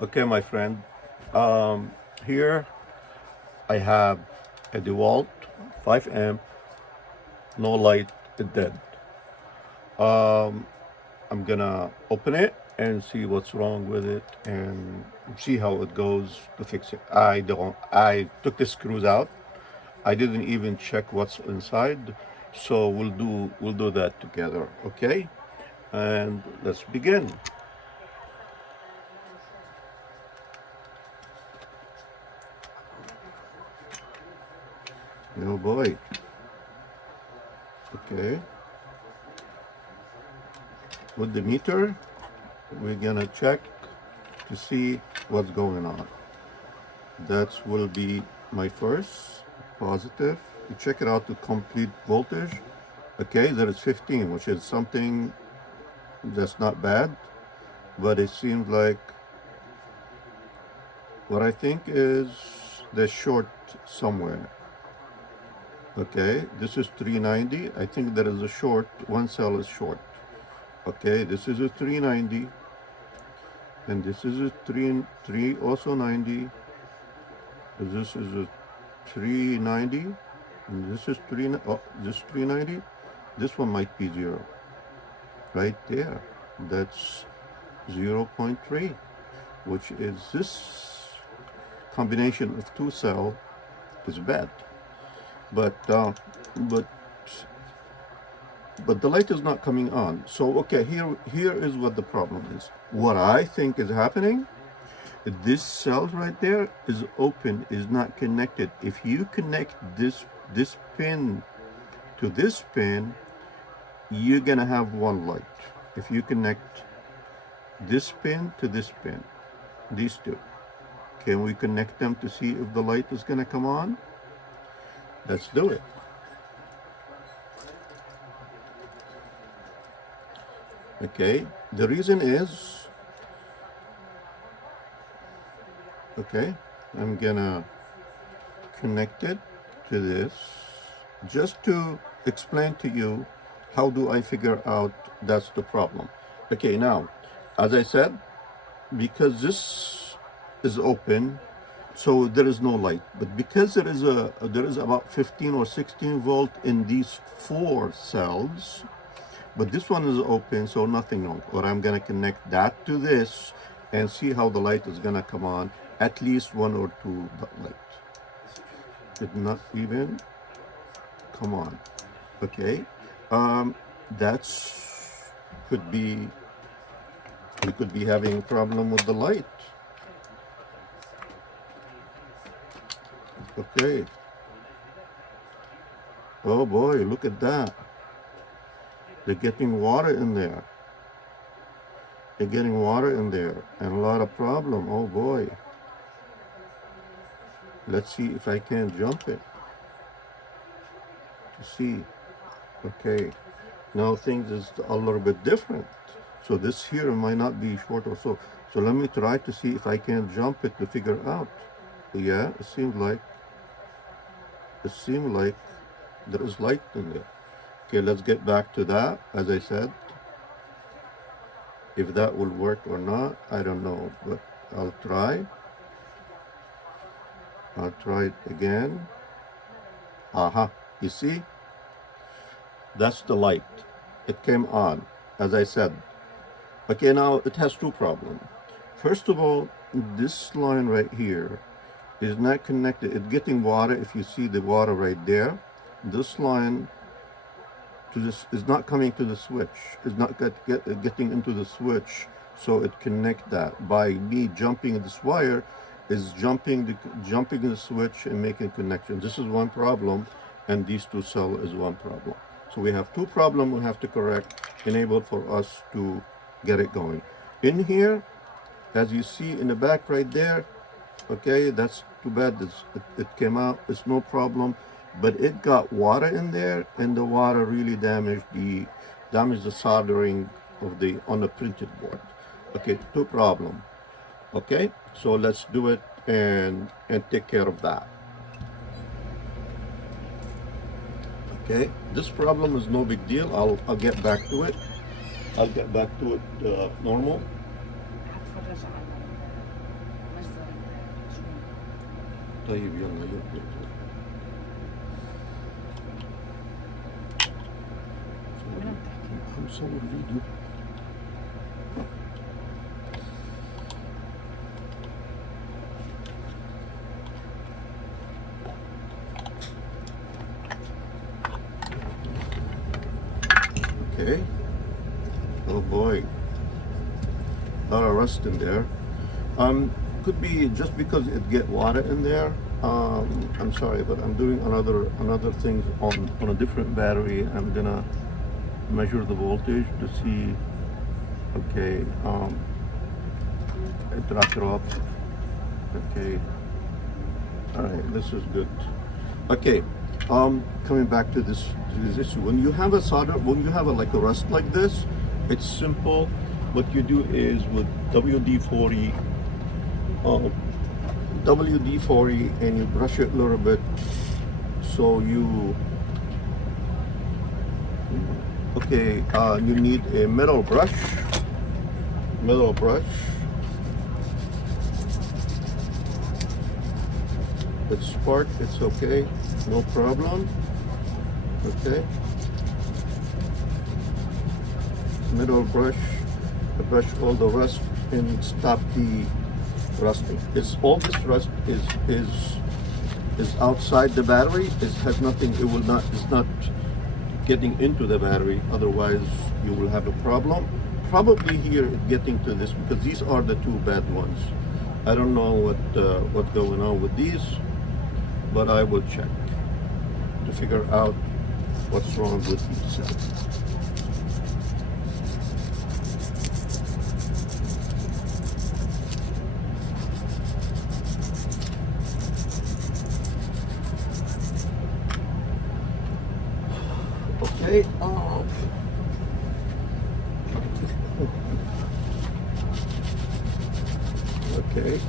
Okay, my friend. Um, Here I have a Dewalt 5 amp, no light, dead. I'm gonna open it and see what's wrong with it and see how it goes to fix it. I took the screws out. I didn't even check what's inside. So we'll do that together, okay? And let's begin. Oh boy. Okay. With the meter, we're gonna check to see what's going on. That will be my first positive. You check it out to complete voltage. Okay, there is 15, which is something that's not bad, but it seems like what I think is the short somewhere. Okay, this is 390. I think there is a short. One cell is short. Okay, this is a 390, and this is a 3 also 90. This is a 390, and this is this 390. This one might be zero, right there. That's 0.3, which is this combination of two cell is bad. But but but the light is not coming on. So okay, here is what the problem is. What I think is happening, this cell right there is open, is not connected. If you connect this pin to this pin, you're gonna have one light. If you connect this pin to this pin, these two, can we connect them to see if the light is gonna come on? Let's do it. Okay, the reason is, okay, I'm gonna connect it to this just to explain to you how do I figure out that's the problem. Okay, now, as I said, because this is open, so there is no light. But because there is about 15 or 16 volt in these four cells, but this one is open, so nothing wrong. Or I'm gonna connect that to this and see how the light is gonna come on. At least one or two light. Did not even come on. Okay, that's could be, we could be having a problem with the light. Okay. Oh boy, look at that. They're getting water in there. They're getting water in there and a lot of problem. Oh boy. Let's see if I can jump it. To see. Okay. Now things is a little bit different. So this here might not be short or so. So let me try to see if I can jump it to figure out. Yeah, it seems like there is light in there. Okay, let's get back to that. As I said, if that will work or not, I don't know, but I'll try. I'll try it again. Aha, you see? That's the light. It came on, as I said. Okay, now it has two problems. First of all, this line right here is not connected. It's getting water. If you see the water right there, this line to this is not coming to the switch. It's not getting into the switch, so it connect that. By me jumping this wire, is jumping the switch and making connection. This is one problem, and these two cell is one problem. So we have two problems we have to correct, enable for us to get it going. In here, as you see in the back right there, okay, that's too bad. It came out. It's no problem, but it got water in there, and the water really damaged the soldering of on the printed board. Okay, two problem. Okay, so let's do it and take care of that. Okay, this problem is no big deal. I'll get back to it. I'll get back to it normal. طيب يلا يلا. هنصور فيديو. Okay. Oh boy. A lot of rust in there. Could be just because it get water in there. I'm sorry, but I'm doing another thing on a different battery. I'm gonna measure the voltage to see. Okay. I drop it off. Okay. All right. This is good. Okay. Coming back to this issue, when you have like a rust like this, it's simple. What you do is with WD-40, and you brush it a little bit. So you need a metal brush. It's spark. It's okay. No problem. Okay. Metal brush. Brush all the rust and stop the rusting. All this rust is outside the battery. It has nothing. It's not getting into the battery. Otherwise, you will have a problem. Probably here it's getting to this because these are the two bad ones. I don't know what's going on with these, but I will check to figure out what's wrong with these cells. Okay. Okay.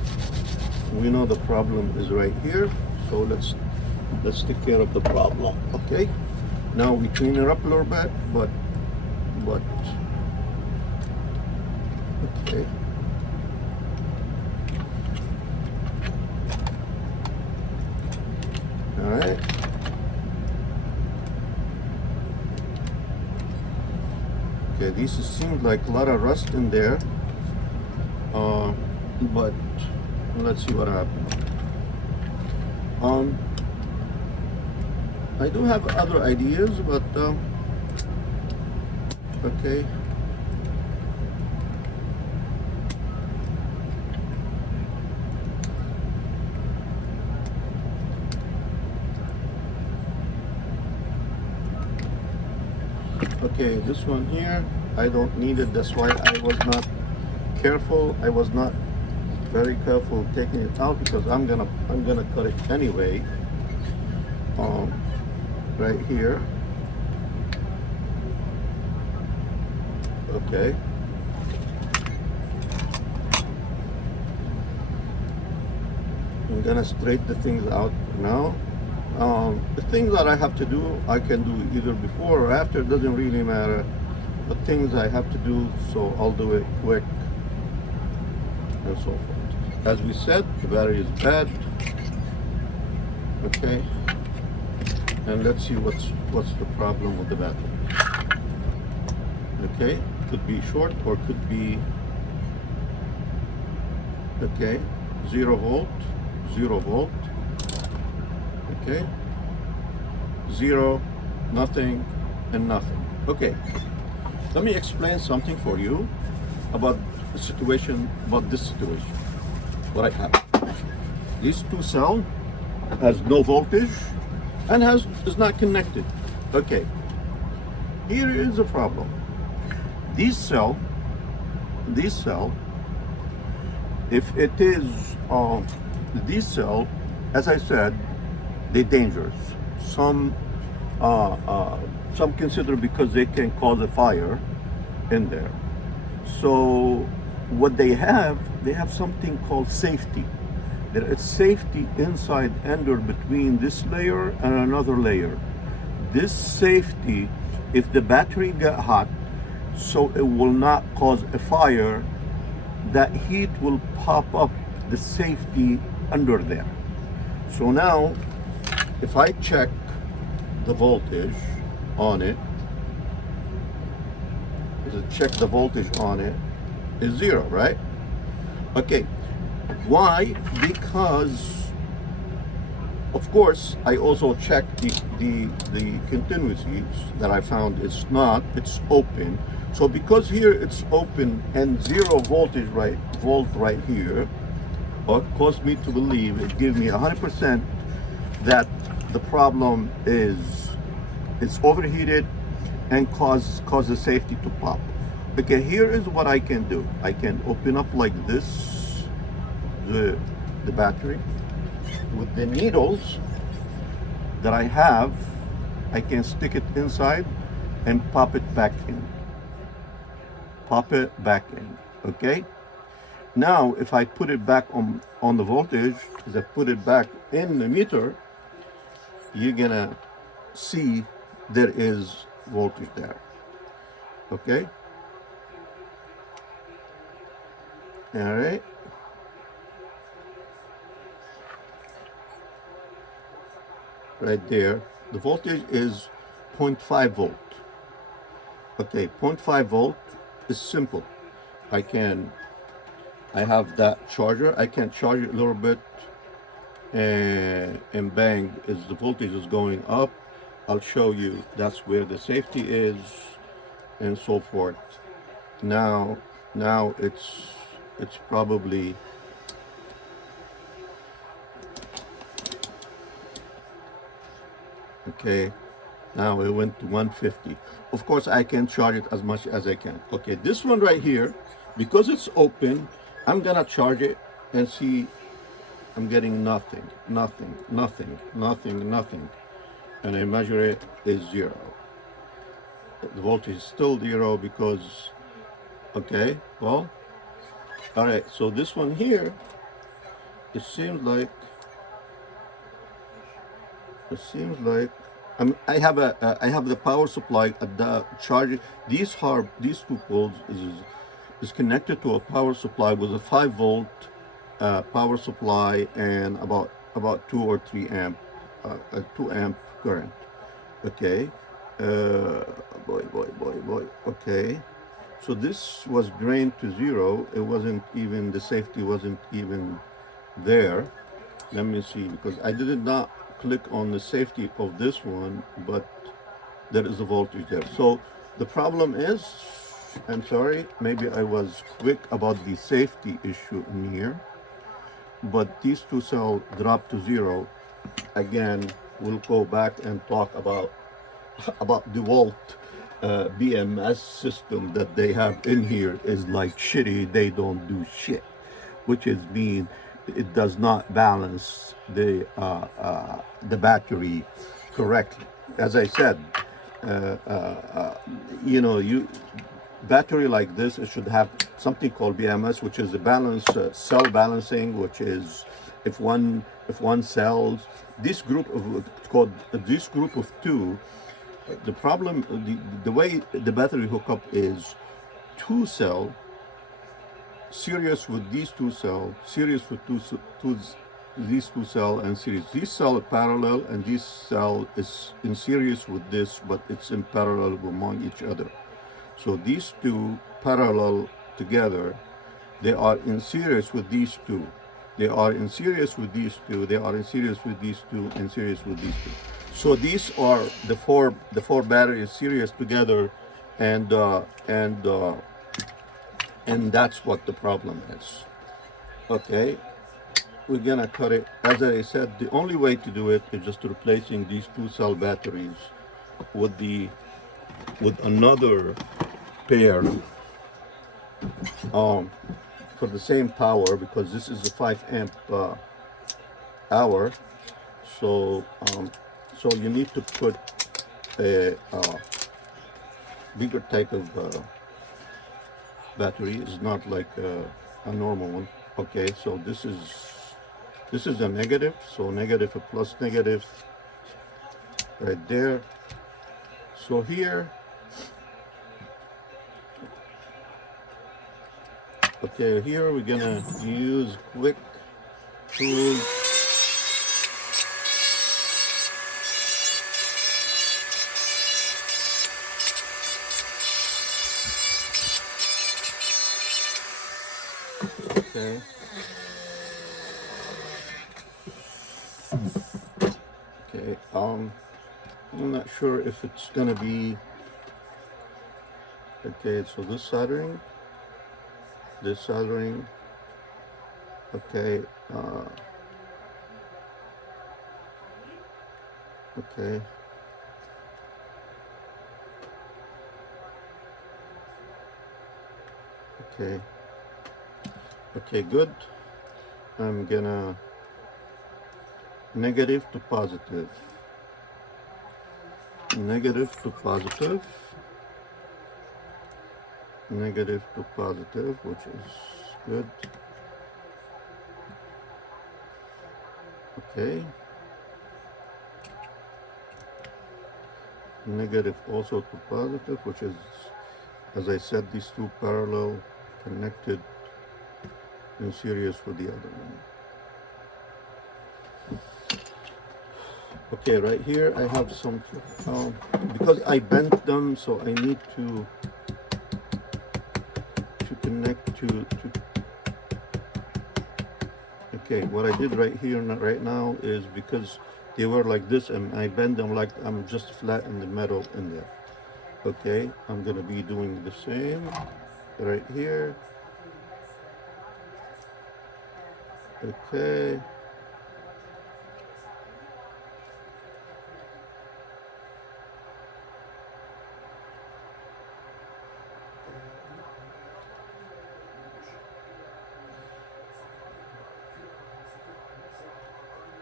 We know the problem is right here, so let's take care of the problem. Okay. Now we clean it up a little bit, but okay. All right. Okay, these seem like a lot of rust in there, but let's see what happens. I do have other ideas, but okay. Okay, this one here, I don't need it. That's why I was not careful. I was not very careful taking it out because I'm gonna cut it anyway. Right here. Okay. I'm gonna straighten the things out now. The things that I have to do, I can do either before or after. It doesn't really matter. The things I have to do, so I'll do it quick and so forth. As we said, the battery is bad. Okay. And let's see what's the problem with the battery. Okay, could be short or could be okay. 0 volt. Okay, 0, nothing, and nothing. Okay, let me explain something for you about this situation. What I have. These two cells has no voltage and is not connected. Okay, here is a problem. This cell, if it is this cell, as I said, they're dangerous. Some consider because they can cause a fire in there. So what they have something called safety. There is safety inside under between this layer and another layer. This safety, if the battery get hot, so it will not cause a fire, that heat will pop up the safety under there. So now, if I check the voltage on it, check the voltage on it, is 0, right? Okay. Why? Because of course I also checked the continuities that I found it's open. So because here it's open and 0 voltage volt right here, caused me to believe, it gives me 100% that the problem is it's overheated and causes safety to pop. Okay, here is what I can do. I can open up like this the battery with the needles that I have. I can stick it inside and pop it back in. Pop it back in. Okay. Now, if I put it back on the voltage, as I put it back in the meter, you're gonna see there is voltage there. Okay. All right. Right there, the voltage is 0.5 volt. Okay, 0.5 volt is simple. I have that charger. I can charge it a little bit, and bang, as the voltage is going up, I'll show you that's where the safety is, and so forth. Now it's probably, okay, now it went to 150. Of course, I can charge it as much as I can. Okay, this one right here, because it's open, I'm gonna charge it and see. I'm getting nothing. And I measure it, is 0. The voltage is still 0 because, okay, well, all right, so this one here, it seems like I have the power supply at the charger. These two poles is connected to a power supply with a 5 volt power supply and about 2 or 3 amp, a 2 amp current. Okay, boy. Okay, so this was drained to 0. It wasn't even, the safety wasn't even there. Let me see, because I did not click on the safety of this one, but there is a voltage there. So the problem is, I'm sorry, maybe I was quick about the safety issue in here, but these two cells dropped to 0. Again, we'll go back and talk about Dewalt BMS system that they have in here is like shitty. They don't do shit, which is mean it does not balance the battery correctly. As I said, battery like this, it should have something called BMS, which is the balance cell balancing, which is if one cells, this group of two. The problem, the way the battery hookup is 2 cell serious with these 2 cell, serious with these 2 cell, and series. This cell is parallel, and this cell is in series with this, but it's in parallel among each other. So these 2 parallel together, they are in series with these 2. They are in series with these 2. They are in series with these 2, in series with these 2. So these are the four batteries series together, and that's what the problem is. Okay, we're gonna cut it. As I said, the only way to do it is just replacing these 2 cell batteries with another pair for the same power, because this is a 5 amp hour. So so you need to put a bigger type of battery. It's not like a normal one. Okay, so this is a negative, so negative, a plus negative right there. So here, okay, here we're gonna use quick tools Okay. Okay. I'm not sure if it's gonna be okay. So this soldering. Okay. Okay. Okay. Okay. Good. I'm gonna negative to positive. Negative to positive. Negative to positive, which is good. Okay. Negative also to positive, which is, as I said, these two parallel connected in series with the other one. Okay, right here I have some, because I bent them, so I need to connect to. Okay, what I did right here, right now, is because they were like this, and I bend them like I'm just flat in the middle in there. Okay, I'm gonna be doing the same right here. Okay.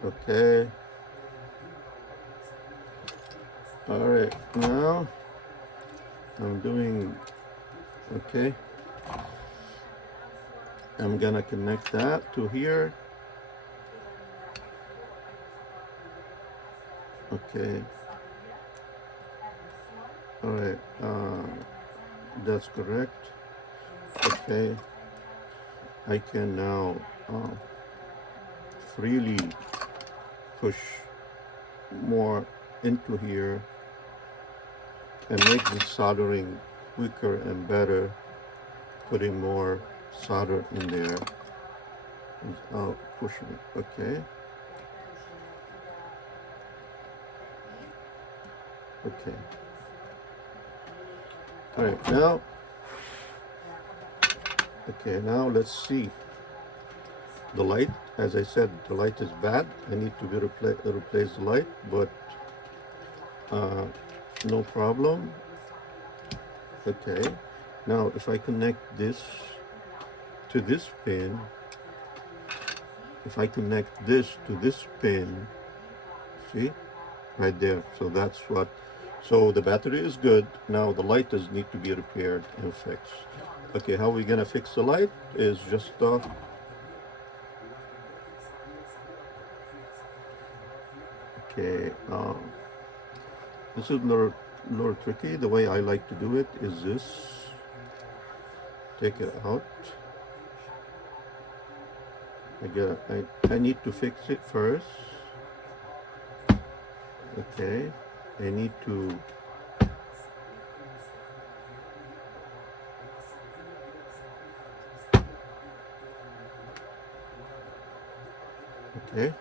Okay. All right, now I'm doing, okay. I'm gonna connect that to here. Okay. All right, that's correct. Okay. I can now freely push more into here and make the soldering quicker and better, putting more solder in there without pushing it. Okay. Okay. All right, now, okay, now let's see. The light, as I said, the light is bad. I need to replace the light, but no problem. Okay. Now, if I connect this to this pin, if I connect this to this pin, see, right there. So that's what. So the battery is good. Now the light does need to be repaired and fixed. Okay, how are we gonna fix the light? Is just okay. This is a little tricky. The way I like to do it is this. Take it out. I need to fix it first. Okay. I need to okay.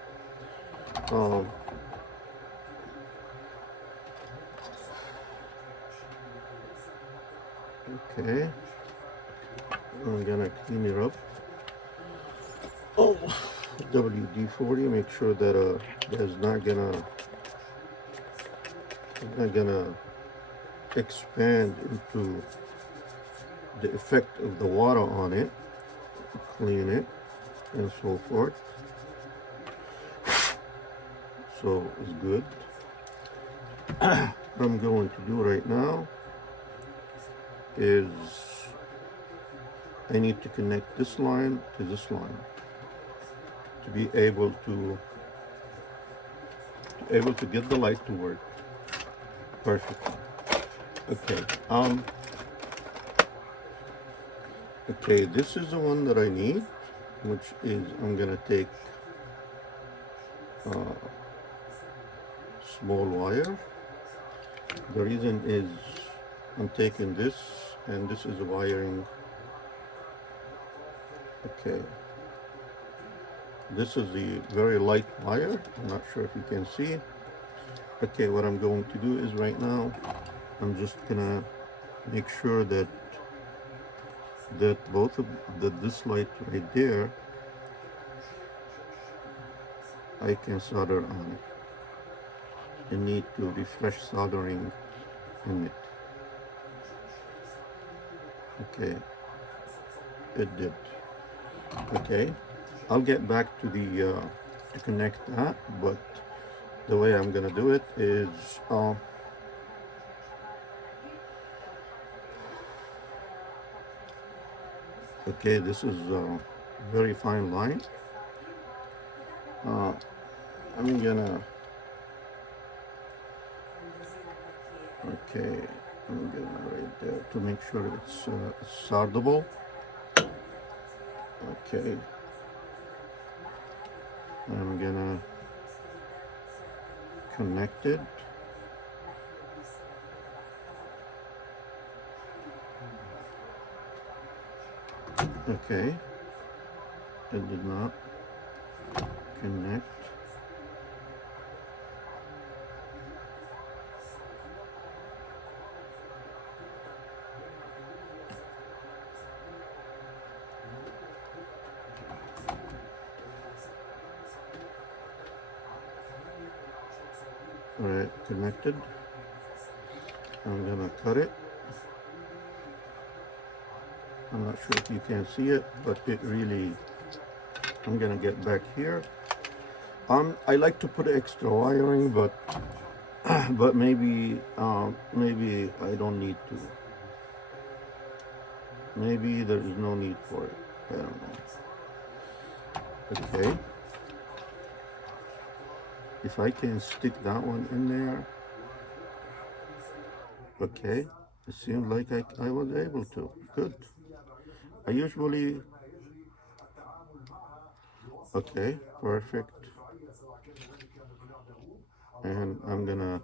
Okay. I'm gonna clean it up. Oh, WD-40. Make sure that there's not gonna expand into the effect of the water on it. Clean it and so forth. So it's good. What I'm going to do right now is I need to connect this line to this line to be able to get the light to work perfectly. Okay. Okay, this is the one that I need, which is I'm gonna take small wire. The reason is I'm taking this, and this is a wiring. Okay, This is the very light wire. I'm not sure if you can see. Okay, what I'm going to do is right now, I'm just gonna make sure that both of this light right there, I can solder on. I need to refresh soldering in it. Okay, it did. Okay, I'll get back to the to connect that, but the way I'm gonna do it is okay, this is a very fine line. I'm gonna okay, I'm gonna right there to make sure it's solderable. Okay, I'm gonna connect it. Okay, it did not connect. All right, connected. I'm gonna cut it. I'm not sure if you can see it, but it really, I'm gonna get back here. I like to put extra wiring, but maybe maybe I don't need to. Maybe there is no need for it. I don't know. Okay. If I can stick that one in there. Okay. It seemed like I was able to. Good. I usually. Okay. Perfect. And I'm gonna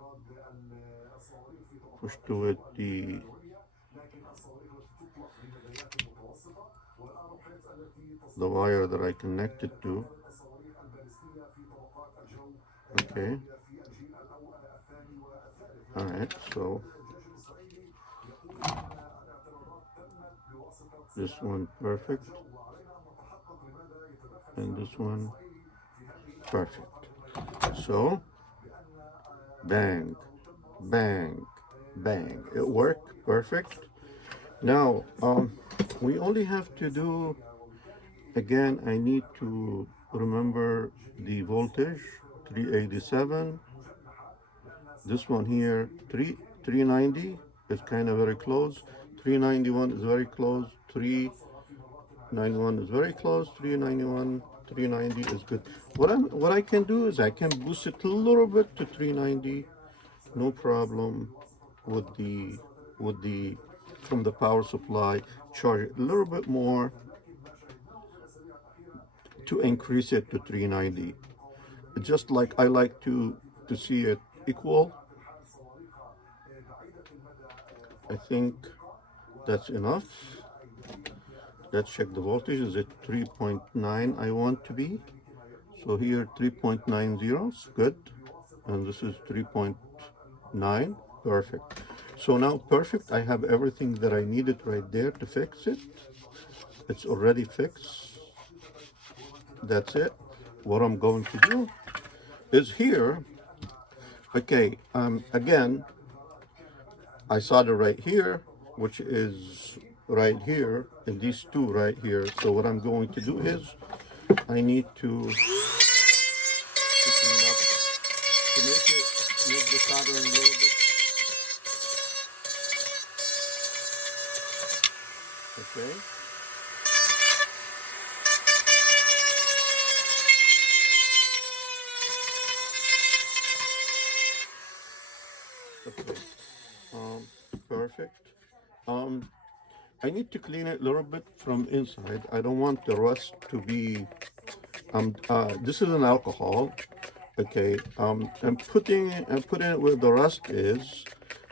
push to it the wire that I connected to. Okay. All right. So this one perfect, and this one perfect. So bang, bang, bang. It worked perfect. Now we only have to do, again, I need to remember the voltage, 387. This one here, 390 is kind of very close. 391 is very close. 391 is very close. 391, 390 is good. What I can do is I can boost it a little bit to 390, no problem. With the from the power supply, charge it a little bit more to increase it to 390. Just like I like to see it equal. I think that's enough. Let's check the voltage. Is it 3.9 I want to be? So here 3.90 is good, and this is 3.9. Perfect. So now perfect. I have everything that I needed right there to fix it. It's already fixed. That's it. What I'm going to do is here. Okay. Again, I solder right here, which is right here, and these two right here. So what I'm going to do is I need to clean up to make the soldering a little bit. Okay. Okay. Perfect. I need to clean it a little bit from inside. I don't want the rust to be. This is an alcohol. Okay. I'm putting it where the rust is.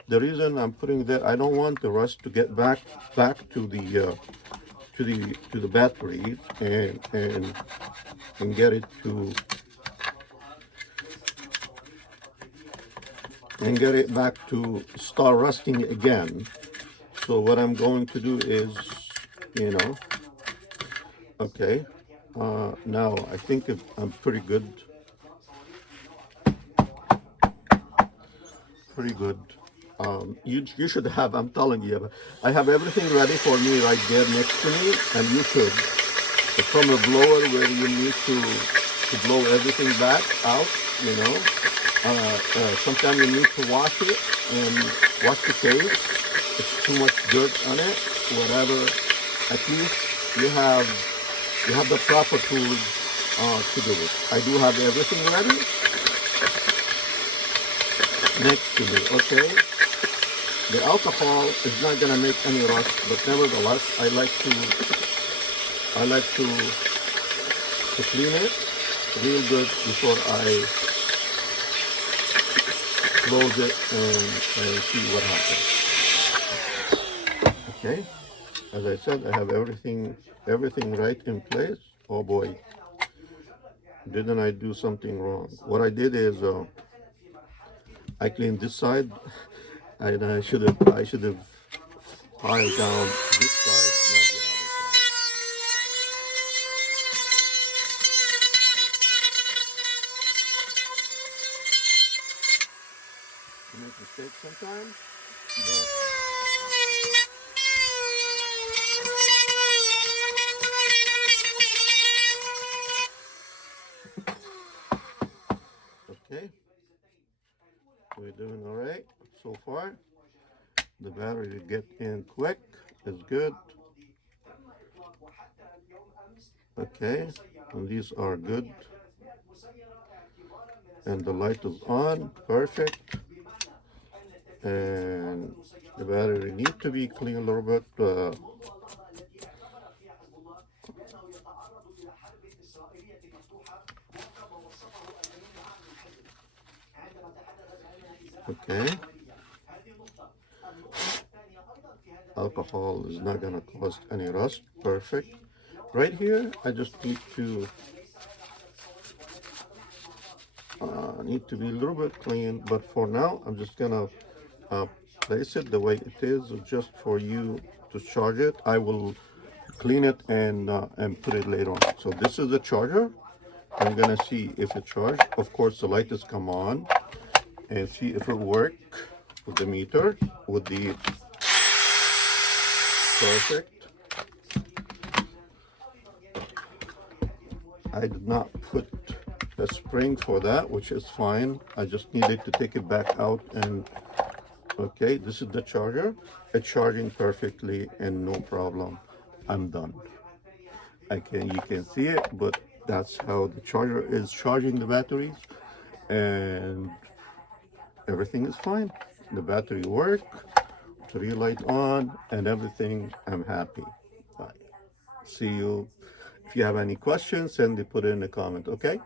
The reason I'm putting that, I don't want the rust to get back to the batteries and get it to get it back to start rusting again. So what I'm going to do is, okay, now I think I'm pretty good. Pretty good. You should have, I'm telling you, I have everything ready for me right there next to me, and you should. From a blower where you need to blow everything back out, sometimes you need to wash it and wash the case. It's too much dirt on it, whatever. At least you have the proper tools to do it. I do have everything ready next to me, okay? The alcohol is not gonna make any rust, but nevertheless, I like to clean it real good before I close it and see what happens. Okay, as I said, I have everything right in place. Oh boy, didn't I do something wrong? What I did is I cleaned this side, and I should have piled down this side, not the other side. You make mistakes sometimes, but okay, we're doing all right so far. The battery get in quick is good. Okay, and these are good. And the light is on, perfect. And the battery need to be clean a little bit. Okay. Alcohol is not gonna cause any rust. Perfect. Right here, I just need to be a little bit clean. But for now, I'm just gonna place it the way it is, just for you to charge it. I will clean it and put it later on. So this is the charger. I'm gonna see if it charged. Of course, the light has come on, and see if it works with the meter, with the perfect. I did not put a spring for that, which is fine. I just needed to take it back out, and okay, this is the charger. It's charging perfectly and no problem. I'm done. You can see it, but that's how the charger is charging the batteries, and everything is fine. The battery work, 3 light on, and everything. I'm happy. Bye. See you. If you have any questions, put it in the comment, okay?